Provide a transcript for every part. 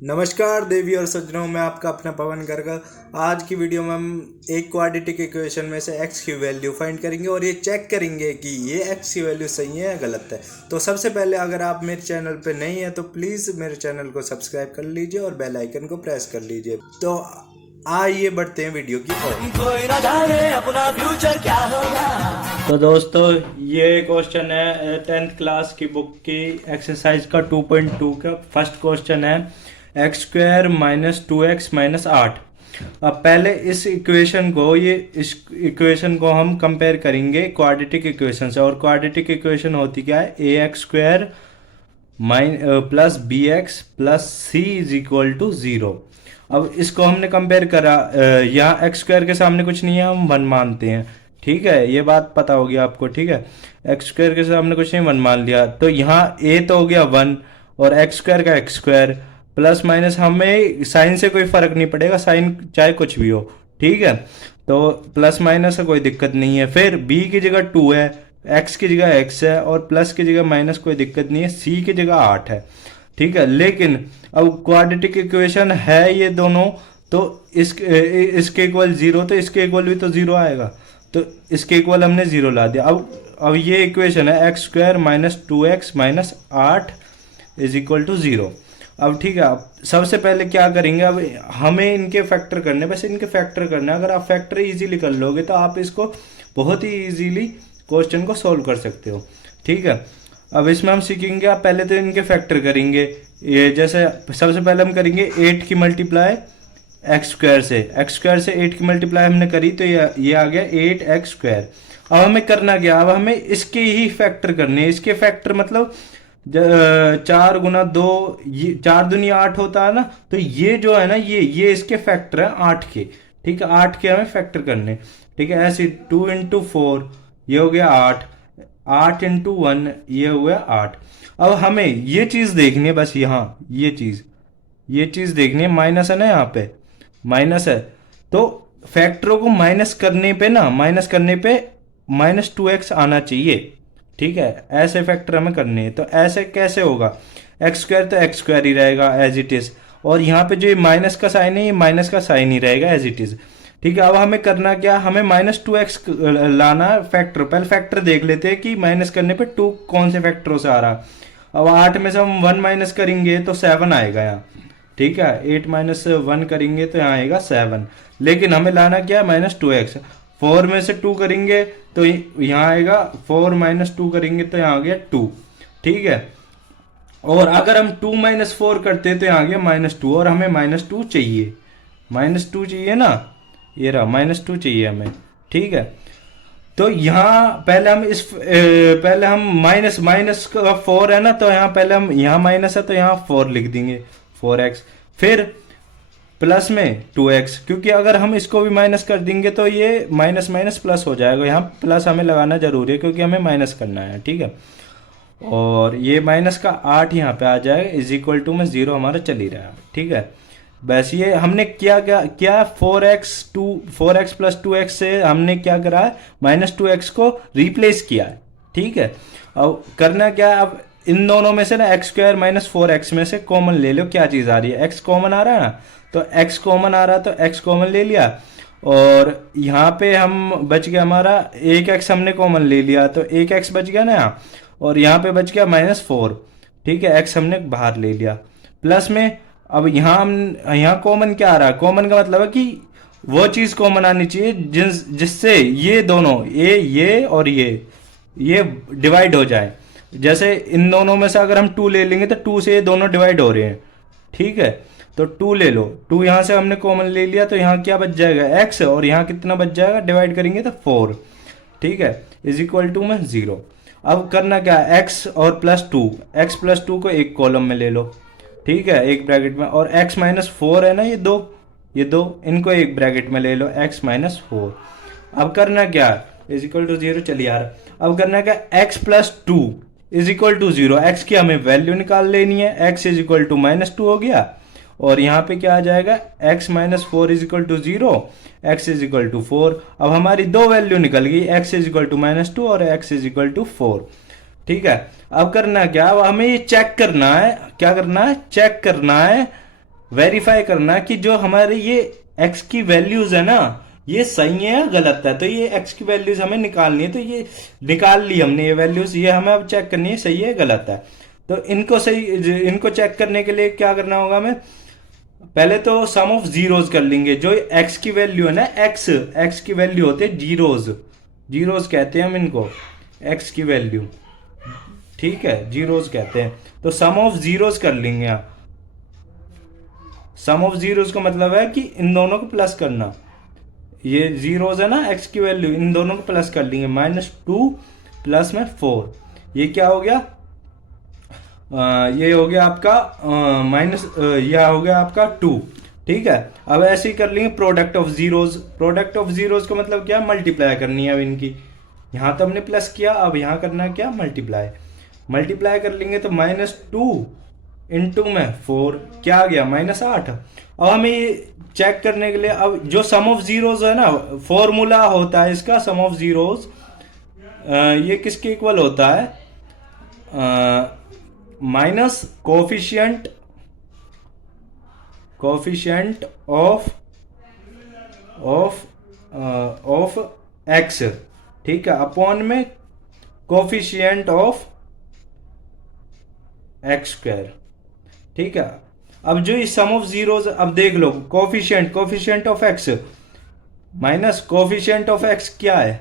नमस्कार देवी और सज्जनों, मैं आपका अपना पवन गर्ग। आज की वीडियो में हम एक क्वाड्रेटिक इक्वेशन में से x की वैल्यू फाइंड करेंगे और ये चेक करेंगे कि ये x की वैल्यू सही है या गलत है। तो सबसे पहले अगर आप मेरे चैनल पे नहीं है तो प्लीज़ मेरे चैनल को सब्सक्राइब कर लीजिए और बेल आइकन को प्रेस कर लीजिए। तो आइए बढ़ते हैं वीडियो की ओर। कोई ना जाने अपना फ्यूचर क्या होगा। तो दोस्तों ये क्वेश्चन है 10th क्लास की बुक की एक्सरसाइज का 2.2 का फर्स्ट क्वेश्चन है x square minus 2x minus 8। अब पहले इस इक्वेशन को हम कंपेयर करेंगे क्वाड्रेटिक इक्वेशन से। और क्वाड्रेटिक इक्वेशन होती क्या है, a x square plus b x plus c is equal to 0। अब इसको हमने कंपेयर करा, यहाँ एक्स स्क्वायर के सामने कुछ नहीं है, हम 1 मानते हैं। ठीक है, ये बात पता होगी आपको। ठीक है, एक्स स्क्वायर के सामने कुछ नहीं, 1 मान लिया। तो यहाँ ए तो हो गया 1 और एक्स स्क्वायर का एक्स स्क्वायर प्लस माइनस, हमें साइन से कोई फर्क नहीं पड़ेगा, साइन चाहे कुछ भी हो। ठीक है, तो प्लस माइनस से कोई दिक्कत नहीं है। फिर बी की जगह 2 है, एक्स की जगह x है और प्लस की जगह माइनस, कोई दिक्कत नहीं है। सी की जगह 8 है। ठीक है, लेकिन अब क्वाड्रेटिक इक्वेशन है ये दोनों, तो इसके इक्वल 0, तो इसके इक्वल भी तो 0 आएगा, तो इसके इक्वल हमने 0 ला दिया। अब ये इक्वेशन है x square minus 2x minus 8 is equal to 0। अब ठीक है, अब सबसे पहले क्या करेंगे, अब हमें इनके फैक्टर करने, बस इनके फैक्टर करना है। अगर आप फैक्टर इजीली कर लोगे तो आप इसको बहुत ही इजीली क्वेश्चन को सॉल्व कर सकते हो। ठीक है, अब इसमें हम सीखेंगे, आप पहले तो इनके फैक्टर करेंगे। ये जैसे सबसे पहले हम करेंगे 8 की मल्टीप्लाई एक्स स्क्वायर से 8 की मल्टीप्लाई हमने करी तो ये आ गया 8x स्क्वायर। अब हमें करना क्या, अब हमें इसके ही फैक्टर करने हैं। इसके फैक्टर मतलब 4 गुना 2, 4 दूनी 8 होता है ना, तो ये जो है ना, ये इसके फैक्टर है 8 के। ठीक है, 8 के हमें फैक्टर करने। ठीक है, ऐसे 2 इंटू 4 ये हो गया 8, 8 इंटू 1 ये हो गया 8। अब हमें ये चीज देखनी है, बस यहाँ ये चीज देखनी है। माइनस है ना, यहाँ पे माइनस है, तो फैक्टरों को माइनस करने पे माइनस 2x आना चाहिए। ठीक है, ऐसे फैक्टर हमें करने हैं। तो ऐसे कैसे होगा, एक्स स्क्वायर तो एक्स स्क्वायर ही रहेगा एज इट इज, और यहाँ पे जो माइनस का साइन है, ये माइनस का साइन ही रहेगा एज इट इज। ठीक है, अब हमें करना क्या, हमें माइनस 2x लाना फैक्टर। पहले फैक्टर देख लेते हैं कि माइनस करने पे 2 कौन से फैक्टरों से आ रहा। अब 8 में से हम 1 माइनस करेंगे तो 7 आएगा यहाँ। ठीक है, 8 माइनस 1 करेंगे तो यहाँ आएगा 7। लेकिन हमें लाना क्या है, माइनस 2x। 4 में से 2 करेंगे तो यहाँ आएगा 4 माइनस 2 करेंगे तो यहाँ आ गया 2। ठीक है, और अगर हम 2 माइनस 4 करते तो यहाँ आ गया -2, और हमें -2 चाहिए, -2 चाहिए ना, ये रहा -2 चाहिए हमें। ठीक है, तो यहाँ पहले हम माइनस 4 है ना, तो यहाँ पहले हम यहाँ माइनस है तो यहाँ 4 लिख देंगे 4x। फिर प्लस में 2x, क्योंकि अगर हम इसको भी माइनस कर देंगे तो ये माइनस माइनस प्लस हो जाएगा। यहाँ प्लस हमें लगाना जरूरी है क्योंकि हमें माइनस करना है। ठीक है, और ये माइनस का 8 यहाँ पे आ जाएगा, इज इक्वल टू में 0 हमारा चल ही रहा है। ठीक है, बस ये हमने क्या 4x प्लस 2x से हमने क्या करा है, -2x को रिप्लेस किया है। ठीक है, अब करना क्या है, अब इन दोनों में से ना एक्स स्क्वायर माइनस 4x में से कॉमन ले लो, क्या चीज आ रही है, x कॉमन आ रहा है ना, तो x कॉमन आ रहा तो x कॉमन ले लिया। और यहाँ पे हम बच गया हमारा 1x, हमने कॉमन ले लिया तो 1x बच गया ना यहाँ, और यहाँ पे बच गया -4। ठीक है, x हमने बाहर ले लिया। प्लस में अब यहाँ कॉमन क्या आ रहा है, कॉमन का मतलब है कि वो चीज कॉमन आनी चाहिए जिससे ये दोनों ये और ये डिवाइड हो जाए। जैसे इन दोनों में से अगर हम 2 ले लेंगे तो 2 से ये दोनों डिवाइड हो रहे हैं। ठीक है, तो 2 ले लो, 2 यहाँ से हमने कॉमन ले लिया तो यहाँ क्या बच जाएगा x, और यहाँ कितना बच जाएगा, डिवाइड करेंगे तो 4। ठीक है, इज इक्वल टू में 0। अब करना क्या, x और x प्लस 2 को एक कॉलम में ले लो। ठीक है, एक ब्रैकेट में, और x माइनस 4 है ना, ये दो इनको एक ब्रैकेट में ले लो, x माइनस 4। अब करना क्या, इज इक्वल टू 0 चलिए यार। अब करना क्या, x plus 2 is equal to 0, x की हमें वैल्यू निकाल लेनी है, x इज इक्वल टू -2 हो गया, और यहाँ पे क्या आ जाएगा, x minus 4 is equal to 0, x is equal to 4। अब हमारी दो वैल्यू निकल गई, x इज इक्वल टू -2 और x इज इक्वल टू 4। ठीक है, अब करना क्या, अब हमें ये चेक करना है, क्या करना है, चेक करना है वेरीफाई करना कि जो हमारे ये x की वैल्यूज है ना ये सही है या गलत है। तो ये x की वैल्यूज हमें निकालनी है, तो ये निकाल ली हमने ये वैल्यूज, ये हमें अब चेक करनी है सही है गलत है। तो इनको चेक करने के लिए क्या करना होगा हमें, पहले तो सम ऑफ जीरोज कर लेंगे। जो x की वैल्यू है ना, x की वैल्यू होते हैं जीरोज कहते हैं हम इनको, x की वैल्यू, ठीक है, जीरोज कहते हैं। तो सम ऑफ जीरोज कर लेंगे यहाँ। सम ऑफ जीरोज का मतलब है कि इन दोनों को प्लस करना, ये जीरोज है ना x की वैल्यू, इन दोनों को प्लस कर लेंगे। -2 प्लस में 4, ये क्या हो गया, ये हो गया आपका यह हो गया आपका 2, ठीक है। अब ऐसे ही कर लेंगे प्रोडक्ट ऑफ जीरोज का मतलब क्या, मल्टीप्लाई करनी है अब इनकी। यहां तो हमने प्लस किया, अब यहां करना है क्या, मल्टीप्लाई कर लेंगे। तो -2 इंटू में 4 क्या आ गया, -8। अब हमें ये चेक करने के लिए, अब जो सम ऑफ जीरोज है ना, फॉर्मूला होता है इसका सम ऑफ जीरोज, ये किसके इक्वल होता है, माइनस कोफिशिएंट ऑफ x, ठीक है, अपॉन में कोफिशिएंट ऑफ x², ठीक है। अब जो इस सम ऑफ जीरोज, अब देख लो, coefficient of x minus coefficient of x क्या है,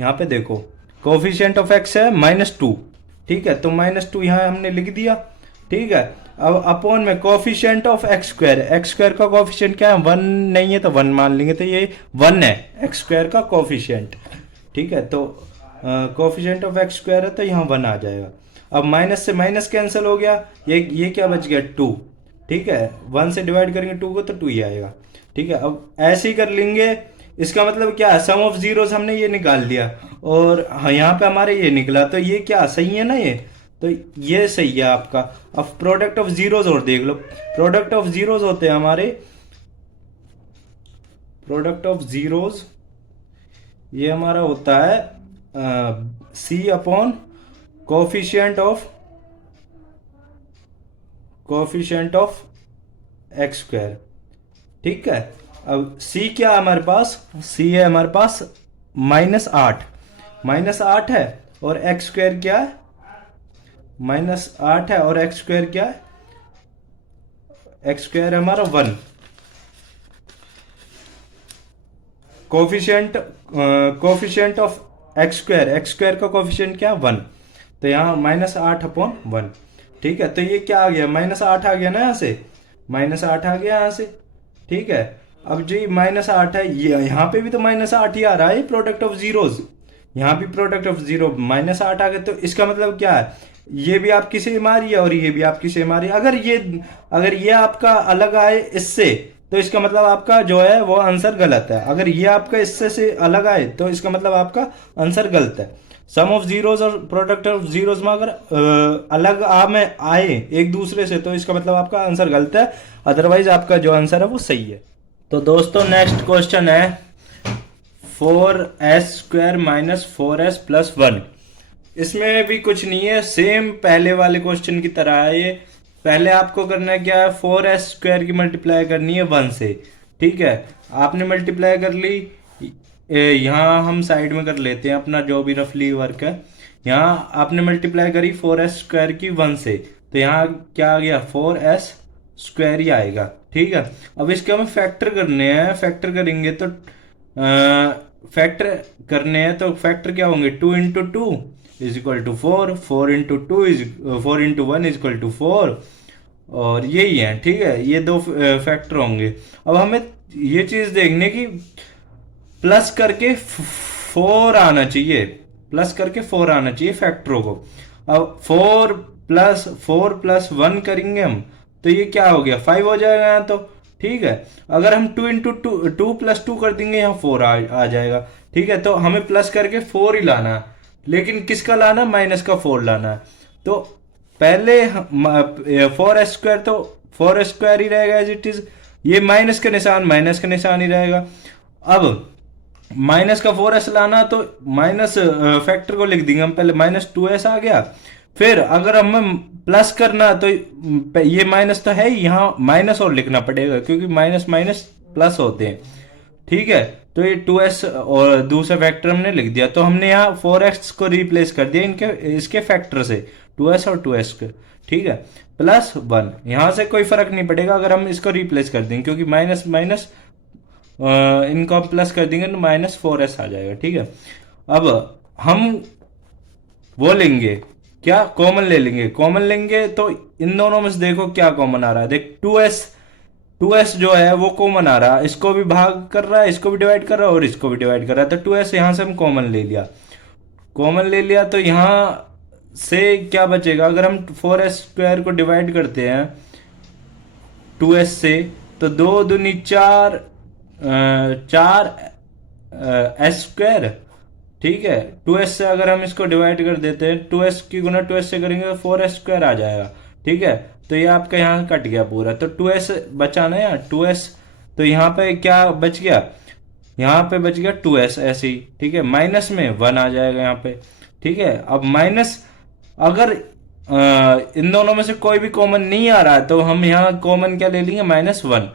यहां पे देखो कोफिशिएंट ऑफ x है -2, ठीक है। तो -2 यहां हमने लिख दिया, ठीक है। अब अपॉन में कोफिशिएंट ऑफ x² का कोफिशिएंट क्या है, 1 नहीं है तो 1 मान लेंगे, तो ये 1 है x² का कोफिशिएंट, ठीक है। तो कोफिशिएंट ऑफ x² है तो यहाँ 1 आ जाएगा। अब माइनस से माइनस कैंसिल हो गया, ये क्या बच गया, 2, ठीक है। 1 से डिवाइड करेंगे 2 को तो 2 ही आएगा, ठीक है। अब ऐसे ही कर लेंगे, इसका मतलब क्या है, सम ऑफ जीरोस हमने ये निकाल लिया और यहाँ पे हमारे ये निकला, तो ये क्या सही है ना, ये तो ये सही है आपका। अब प्रोडक्ट ऑफ जीरोस और देख लो, प्रोडक्ट ऑफ जीरोस होते हैं हमारे, प्रोडक्ट ऑफ जीरोस ये हमारा होता है c upon coefficient of x², ठीक है। अब c क्या है हमारे पास, c है हमारे पास -8 है, और x² क्या है, -8 है, और x² क्या है, x² है हमारा 1। कोफिशिएंट ऑफ x² का कोफिशिएंट क्या है, 1, तो यहाँ -8 अपॉन 1, ठीक है। तो ये क्या आ गया, -8 आ गया ना, यहाँ से -8 आ गया यहाँ से, ठीक है। अब जो -8 है, ये यहाँ पे भी तो -8 ही आ रहा है, प्रोडक्ट ऑफ जीरोज, यहाँ भी प्रोडक्ट ऑफ जीरो -8 आ गया। तो इसका मतलब क्या है, ये भी आपकी सेम आ रही है और ये भी आपकी सेम आ रही है। अगर ये आपका अलग आए इससे, तो इसका मतलब आपका जो है वो आंसर गलत है। अगर ये आपका इससे से अलग आए तो इसका मतलब आपका आंसर गलत है। सम ऑफ जीरोज और प्रोडक्ट ऑफ जीरोज में अगर अलग में आए एक दूसरे से, तो इसका मतलब आपका आंसर गलत है, अदरवाइज आपका जो आंसर है वो सही है। तो दोस्तों नेक्स्ट क्वेश्चन है 4s² माइनस 4s प्लस 1। इसमें भी कुछ नहीं है, सेम पहले वाले क्वेश्चन की तरह है ये। पहले आपको करना है क्या है, 4s² की मल्टीप्लाई करनी है 1 से, ठीक है। आपने मल्टीप्लाई कर ली, यहाँ हम साइड में कर लेते हैं अपना जो भी रफली वर्क है। यहाँ आपने मल्टीप्लाई करी 4s² की 1 से, तो यहाँ क्या आ गया, 4s² ही आएगा, ठीक है। अब इसके हमें फैक्टर करने हैं, फैक्टर करेंगे तो फैक्टर क्या होंगे, 2 into 2 is equal to 4, 4 into 1 is equal to 4, और यही है, ठीक है। ये दो फैक्टर होंगे। अब हमें ये चीज देखने की प्लस करके 4 आना चाहिए, फैक्टरों को। अब 4 प्लस 1 करेंगे हम, तो ये क्या हो गया, 5 हो जाएगा यहाँ, तो ठीक है। अगर हम 2 इंटू 2 प्लस 2 कर देंगे, यहाँ 4 आ जाएगा, ठीक है। तो हमें प्लस करके 4 ही लाना है, लेकिन किसका लाना, माइनस का 4 लाना है। तो पहले 4s² तो 4s² ही रहेगा एज इट इज, ये माइनस का निशान ही रहेगा। अब माइनस का 4s लाना, तो माइनस फैक्टर को लिख देंगे हम पहले, -2s आ गया, फिर अगर हमें प्लस करना है तो ये माइनस तो है ही, यहाँ माइनस और लिखना पड़ेगा क्योंकि माइनस माइनस प्लस होते हैं। ठीक है, तो ये 2s और दूसरा फैक्टर हमने लिख दिया, तो हमने यहाँ 4x को रिप्लेस कर दिया इनके इसके फैक्टर से, 2s और 2s के। ठीक है, प्लस 1, यहाँ से कोई फर्क नहीं पड़ेगा अगर हम इसको रिप्लेस कर देंगे क्योंकि माइनस माइनस इनको हम प्लस कर देंगे तो -4s आ जाएगा। ठीक है, अब हम वो लेंगे क्या, कॉमन ले लेंगे। कॉमन लेंगे तो इन दोनों में से देखो क्या कॉमन आ रहा है, देख 2s जो है वो कॉमन आ रहा है, इसको भी भाग कर रहा है, इसको भी डिवाइड कर रहा है और इसको भी डिवाइड कर रहा है, तो 2s यहां से हम कॉमन ले लिया। कॉमन ले लिया तो यहां से क्या बचेगा, अगर हम 4s² को डिवाइड करते हैं 2s से तो 2 दूनी 4 4s²। ठीक है, 2s से अगर हम इसको डिवाइड कर देते हैं, 2s की गुना 2s से करेंगे तो 4s² आ जाएगा। ठीक है, तो ये आपका यहाँ कट गया पूरा, तो 2s बचा ना यार, 2s, तो यहाँ पे क्या बच गया, यहाँ पे बच गया 2s ऐसे ही। ठीक है, माइनस में 1 आ जाएगा यहाँ पे। ठीक है, अब माइनस अगर इन दोनों में से कोई भी कॉमन नहीं आ रहा है तो हम यहाँ कॉमन क्या ले लेंगे, -1।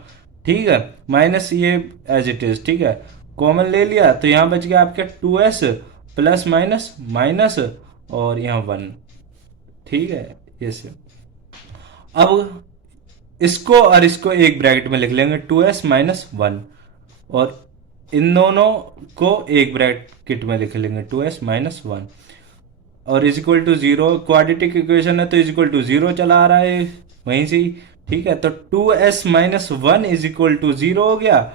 ठीक है, माइनस ये एज इट इज। ठीक है, कॉमन ले लिया तो यहाँ बच गया आपके 2s प्लस माइनस माइनस और यहाँ 1। ठीक है, ये से अब इसको और इसको एक ब्रैकेट में लिख लेंगे 2s - 1 और इन दोनों को एक ब्रैकेट में लिख लेंगे 2s - 1 और is equal to 0। Quadratic equation है तो इज इक्वल टू 0 चला आ रहा है वहीं से। ठीक है, तो 2s - 1 इज इक्वल टू 0 हो गया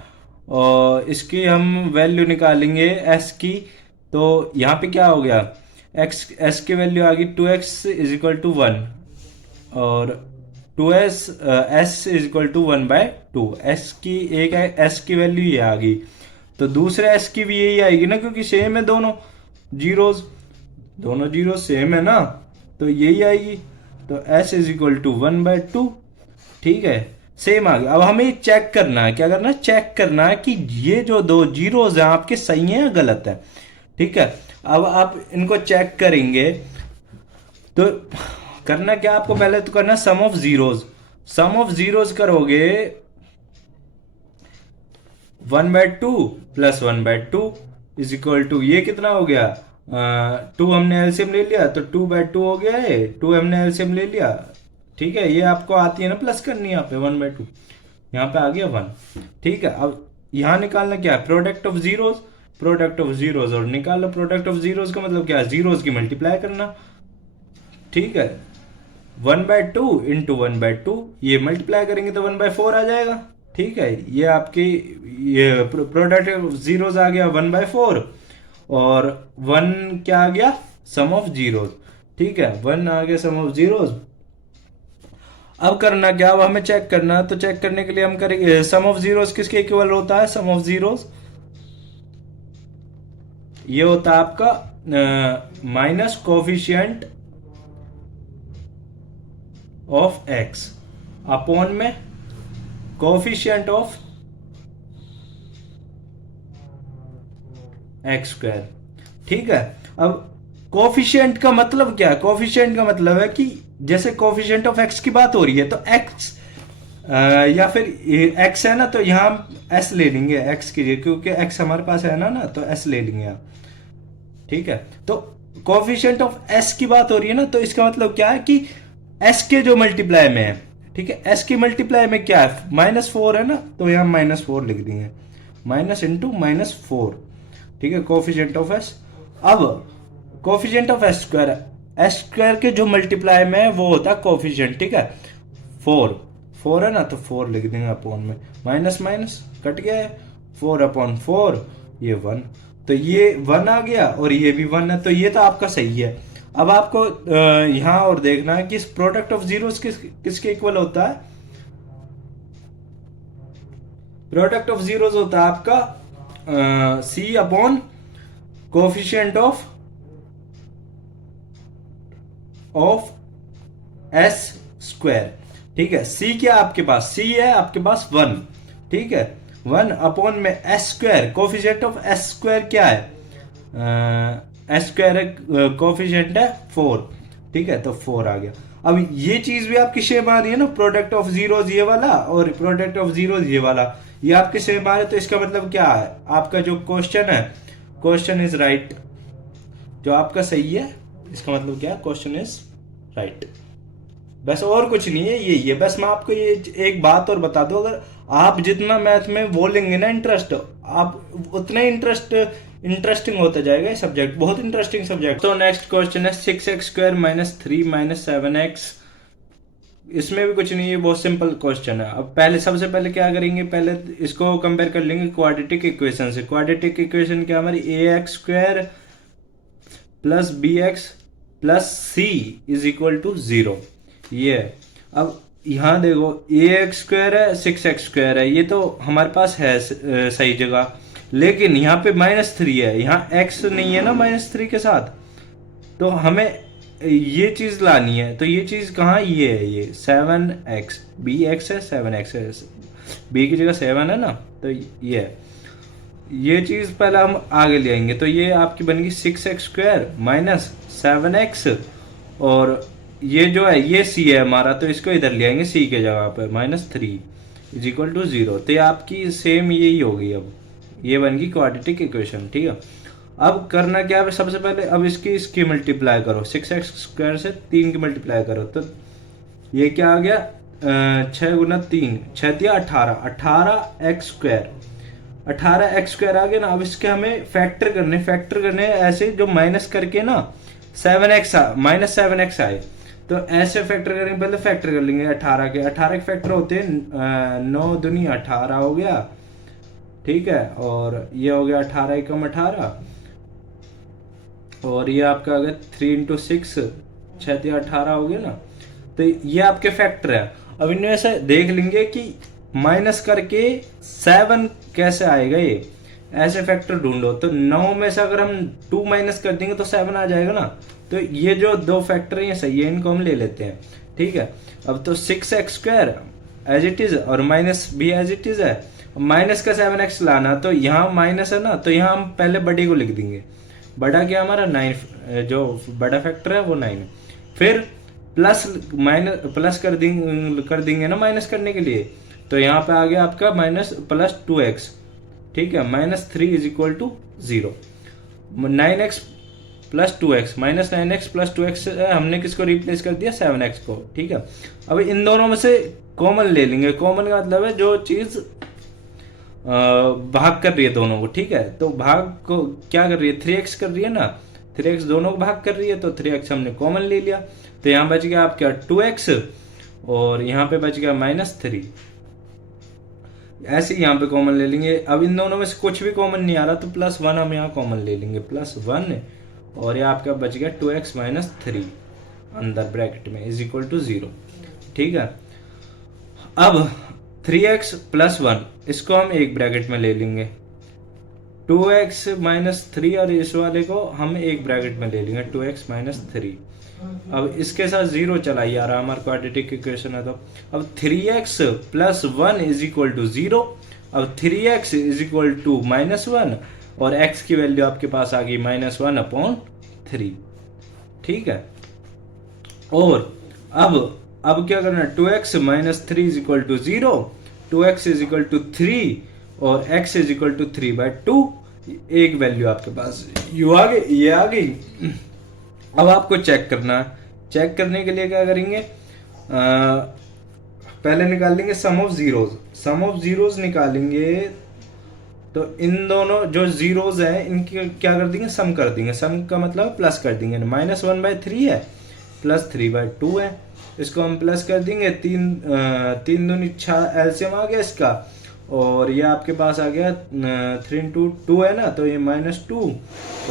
और इसकी हम वैल्यू निकालेंगे s की, तो यहाँ पे क्या हो गया, s की वैल्यू आ गई 2x इज इक्वल टू 1 और 2s s is equal to 1/2। s की एक s की वैल्यू ये आ गई, तो दूसरे s की भी यही आएगी ना क्योंकि सेम है, दोनों जीरो सेम है ना, तो यही आएगी, तो s इज इक्वल टू 1/2। ठीक है, सेम आ गया। अब हमें चेक करना है, क्या करना है, चेक करना है कि ये जो दो जीरोज हैं आपके सही हैं या गलत है। ठीक है, अब आप इनको चेक करेंगे तो करना क्या, आपको पहले तो करना सम ऑफ जीरोज करोगे 1/2 प्लस 1/2 इज इक्वल टू ये कितना हो गया, 2 हमने एलसीएम ले लिया तो 2/2 हो गया है, 2 हमने एलसीएम ले लिया। ठीक है, ये आपको आती है ना प्लस करनी, यहाँ पे 1/2 यहाँ पे आ गया 1। ठीक है, अब यहाँ निकालना क्या है, प्रोडक्ट ऑफ जीरोज और निकालो प्रोडक्ट ऑफ जीरोज का मतलब क्या है, जीरोज की मल्टीप्लाई करना। ठीक है, 1/2 इंटू 1/2 ये मल्टीप्लाई करेंगे तो 1/4 आ जाएगा। ठीक है, ये आपकी ये प्रोडक्ट ऑफ जीरोज आ गया 1/4 और 1 क्या आ गया, सम ऑफ जीरोज। ठीक है, 1 आ गया सम ऑफ जीरोज। अब करना क्या, अब हमें चेक करना, तो चेक करने के लिए हम करेंगे सम ऑफ जीरोज किसके इक्वल होता है, सम ऑफ जीरोज ये होता है आपका minus coefficient of x upon में कोफिशिएंट ऑफ x²। ठीक है, अब कोफिशिएंट का मतलब क्या है, कोफिशिएंट का मतलब है कि जैसे कोफिशिएंट ऑफ x की बात हो रही है तो x या फिर x है ना, तो यहां हम s ले लेंगे x की जगह, क्योंकि x हमारे पास है ना तो s ले लेंगे आप। ठीक है, तो कोफिशिएंट ऑफ s की बात हो रही है ना, तो इसका मतलब क्या है कि s के जो मल्टीप्लाई में है। ठीक है, s की मल्टीप्लाई में क्या है, -4 है ना, तो यहां -4 लिख देंगे, माइनस इंटू -4। ठीक है, कोफिशिएंट ऑफ s। अब कोफिशिएंट ऑफ s² के जो मल्टीप्लाई में है वो होता है कोफिशिएंट। ठीक है, 4 है ना, तो 4 लिख देंगे अपॉन में, माइनस माइनस कट गया है, 4/4 ये 1, तो ये 1 आ गया और ये भी 1 है, तो ये तो आपका सही है। अब आपको यहां और देखना है कि इस प्रोडक्ट ऑफ जीरोस किसके इक्वल होता है, प्रोडक्ट ऑफ जीरोस होता है आपका c upon coefficient of s²। ठीक है, c क्या आपके पास, c है आपके पास 1। ठीक है, 1 अपॉन में s², कोफिशिएंट ऑफ s² क्या है, s² कोफिशिएंट है 4। ठीक है, तो 4 आ गया। अब ये चीज भी आपकी सेम आ रही है ना, प्रोडक्ट ऑफ जीरोज ये वाला और प्रोडक्ट ऑफ जीरोज ये वाला, ये आपके सेम आ रहे, तो इसका मतलब क्या है, आपका जो क्वेश्चन है, क्वेश्चन इज राइट, जो आपका सही है, इसका मतलब क्या, क्वेश्चन इज राइट। बस और कुछ नहीं है, यही है। बस मैं आपको ये एक बात और बता दूं, अगर आप जितना मैथ में बोलेंगे ना इंटरेस्ट, आप उतना इंटरेस्टिंग होता जाएगा ये सब्जेक्ट, बहुत इंटरेस्टिंग सब्जेक्ट। तो नेक्स्ट क्वेश्चन है 6x² - 3 - 7x। इसमें भी कुछ नहीं है, बहुत सिंपल क्वेश्चन है। अब सबसे पहले क्या करेंगे, पहले इसको कंपेयर कर लेंगे क्वाड्रेटिक इक्वेशन से। क्वाड्रेटिक इक्वेशन क्या हमारी, ax² + bx + c = 0। ये है। अब यहाँ देखो ax² है, 6x² है, ये तो हमारे पास है सही जगह, लेकिन यहाँ पे -3 है, यहाँ x नहीं है ना -3 के साथ, तो हमें ये चीज लानी है। तो ये चीज कहाँ, ये है, ये 7x, bx है, 7x है, b की जगह 7 है ना, तो ये है। ये चीज पहले हम आगे ले आएंगे, तो ये आपकी बनेगी 6x² - 7x, और ये जो है ये c है हमारा, तो इसको इधर ले आएंगे c के जगह पे, -3 = 0। तो ये आपकी सेम यही होगी। अब ये बन गई क्वाड्रेटिक इक्वेशन, ठीक है। अब करना क्या है, सबसे पहले अब इसकी मल्टीप्लाई करो, 6x² से 3 की मल्टीप्लाई करो, तो ये क्या आ गया, 6 × 3 6 × 18 18x², 18x² आ गया ना। अब इसके हमें फैक्टर करने ऐसे जो माइनस करके ना 7x -7x आए, तो ऐसे फैक्टर करेंगे, पहले फैक्टर कर लेंगे 18 के। 18 के फैक्टर होते हैं 9 दूनी 18 हो गया, ठीक है, और ये हो गया 18 × 18, और ये आपका आ गया 3 × 6 6 × 18 हो गया ना। तो ये आपके फैक्टर है। अब इनमें से देख लेंगे कि माइनस करके 7 कैसे आएगा, ये ऐसे फैक्टर ढूंढो। तो 9 में से अगर हम 2 माइनस कर देंगे तो 7 आ जाएगा ना। तो ये जो दो फैक्टर है ये सही है, इनको हम ले लेते हैं, ठीक है। अब तो 6x² एज इट इज और -b एज इट इज है, माइनस का 7x लाना, तो यहाँ माइनस है ना, तो यहाँ हम पहले बड़ी को लिख देंगे। बड़ा क्या हमारा 9, जो बड़ा फैक्टर है वो 9 है। फिर प्लस कर देंगे ना माइनस करने के लिए, तो यहाँ पे आ गया आपका -+2x, ठीक है, -3 = 0। 9x + 2x -9x + 2x हमने किसको रिप्लेस कर दिया, 7x को, ठीक है। अब इन दोनों में से कॉमन ले लेंगे। कॉमन का मतलब है जो चीज भाग कर रही है दोनों को, ठीक है। तो भाग को क्या कर रही है, 3x कर रही है ना, 3x दोनों को भाग कर रही है, तो 3x हमने कॉमन ले लिया, तो यहाँ बच गया आपका 2x और यहाँ पे बच गया -3। ऐसे यहाँ पे कॉमन ले लेंगे। अब इन दोनों में से कुछ भी कॉमन नहीं आ रहा, तो +1 हम यहाँ कॉमन ले लेंगे, +1, और ये आपका बच गया 2x - 3 अंदर ब्रैकेट में = 0, ठीक है। अब 3x + 1 इसको हम एक ब्रैकेट में ले लेंगे, 2x - 3 और इस वाले को हम एक ब्रैकेट में ले लेंगे, 2x - 3। अब इसके साथ 0 चला ही आ रहा, हमारा क्वाड्रेटिक इक्वेशन है। तो अब 3x + 1 = 0। अब 3x = -1 और x की वैल्यू आपके पास आ गई -1/3, ठीक है। और अब क्या करना है, 2x - 3 = 0, 2x = 3 और x = 3/2। एक वैल्यू आपके पास ये आ गई। अब आपको चेक करना है। चेक करने के लिए क्या करेंगे, पहले निकाल लेंगे सम ऑफ जीरोज निकालेंगे। तो इन दोनों जो जीरोज है इनकी क्या कर देंगे, सम कर देंगे। सम का मतलब प्लस कर देंगे, -1/3 है +3/2 है, इसको हम प्लस कर देंगे। 3 दूनी 6 एलसीएम आ गया इसका, और ये आपके पास आ गया 3 × 2 है ना, तो ये -2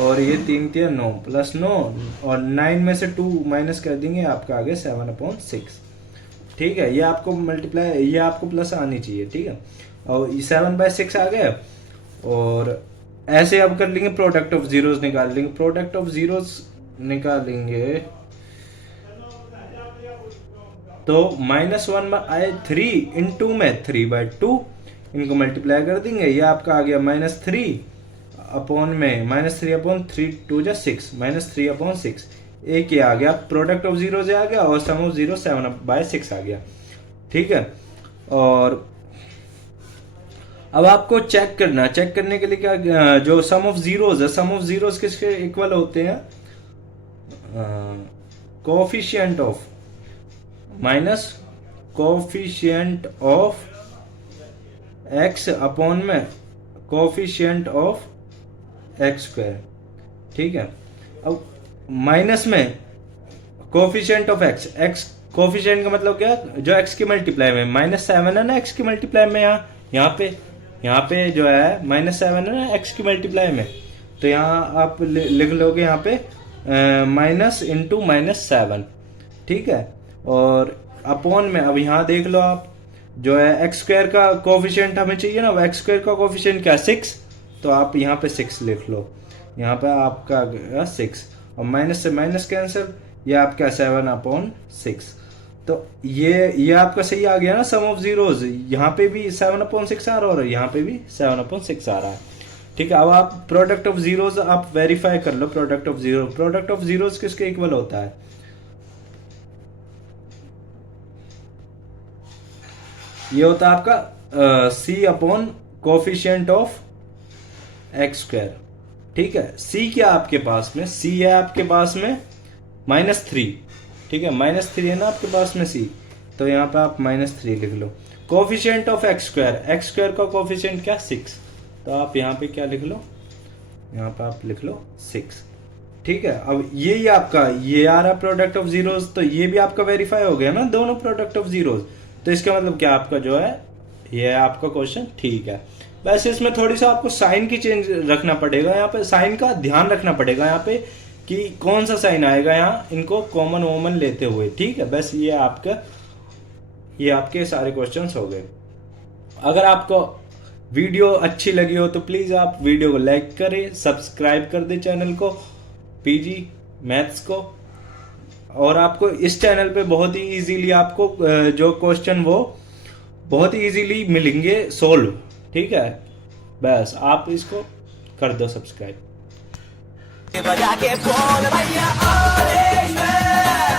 और ये 3 × 3 9 +9 और 9 में से 2 माइनस कर देंगे, आपका आ गया 7/6, ठीक है। ये आपको मल्टीप्लाई, ये आपको प्लस आनी चाहिए, ठीक है। और 7/6 आ गया। और ऐसे अब कर लेंगे प्रोडक्ट ऑफ जीरोज निकाल लेंगे। प्रोडक्ट ऑफ जीरोज निकालेंगे तो -1/3 इंटू में 3/2, इनको मल्टीप्लाई कर देंगे। ये आपका आ गया -3 अपॉन में -3/3 2 × 6 -3/6, एक ये आ गया, प्रोडक्ट ऑफ जीरो से आ गया, और सम ऑफ जीरो 7/6 आ गया। ठीक है, और अब आपको चेक करना, चेक करने के लिए क्या, जो सम ऑफ जीरोज है, सम ऑफ जीरोज किसके इक्वल होते हैं, coefficient of minus coefficient of x upon में कोफिशिएंट ऑफ एक्स स्क्वायर। ठीक है, अब माइनस में coefficient of x, x coefficient का मतलब क्या, जो एक्स की मल्टीप्लाई में, -7 है ना एक्स की मल्टीप्लाई में, यहाँ पे जो है -7 है ना एक्स की मल्टीप्लाई में, तो यहाँ आप लिख लोगे यहाँ पे माइनस इंटू -7। ठीक है, और अपॉन में अब यहाँ देख लो आप, जो है एक्स स्क्वायर का कोफिशिएंट हमें चाहिए ना, एक्स स्क्वायर का कोफिशिएंट क्या 6, तो आप यहाँ पे 6 लिख लो, यहाँ पे आपका 6, और माइनस से माइनस कैंसिल, ये आपका 7/6। तो ये आपका सही आ गया ना सम ऑफ जीरोज, यहाँ पे भी 7/6 आ रहा है और यहाँ पे भी 7/6 आ रहा है। ठीक है, अब आप प्रोडक्ट ऑफ जीरोज आप वेरीफाई कर लो, प्रोडक्ट ऑफ जीरोज किसके इक्वल होता है, ये होता है आपका c upon coefficient of x square. ठीक है, सी क्या आपके पास में, सी है आपके पास में -3। ठीक है, -3 है ना आपके पास में सी, तो यहाँ पे आप -3 लिख लो। कोफिशिएंट ऑफ एक्स स्क्वायर का कोफिशिएंट क्या 6, तो आप यहाँ पे क्या लिख लो, यहाँ पे आप लिख लो 6। ठीक है, अब ये आपका ये आ रहा प्रोडक्ट ऑफ जीरोज, तो ये भी आपका वेरीफाई हो गया ना, दोनों प्रोडक्ट ऑफ जीरोज, तो इसका मतलब क्या आपका जो है ये आपका क्वेश्चन ठीक है। वैसे इसमें थोड़ी सा आपको साइन की चेंज रखना पड़ेगा, यहाँ पे साइन का ध्यान रखना पड़ेगा यहाँ पे कि कौन सा साइन आएगा यहाँ, इनको कॉमन वॉमन लेते हुए। ठीक है, बस ये आपके सारे क्वेश्चंस हो गए। अगर आपको वीडियो अच्छी लगी हो तो प्लीज आप वीडियो को लाइक करें, सब्सक्राइब कर दे चैनल को पीजी मैथ्स को, और आपको इस चैनल पे बहुत ही इजीली आपको जो क्वेश्चन वो बहुत ही इजीली मिलेंगे सोल्व। ठीक है, बस आप इसको कर दो सब्सक्राइब। बजा के बोल भैया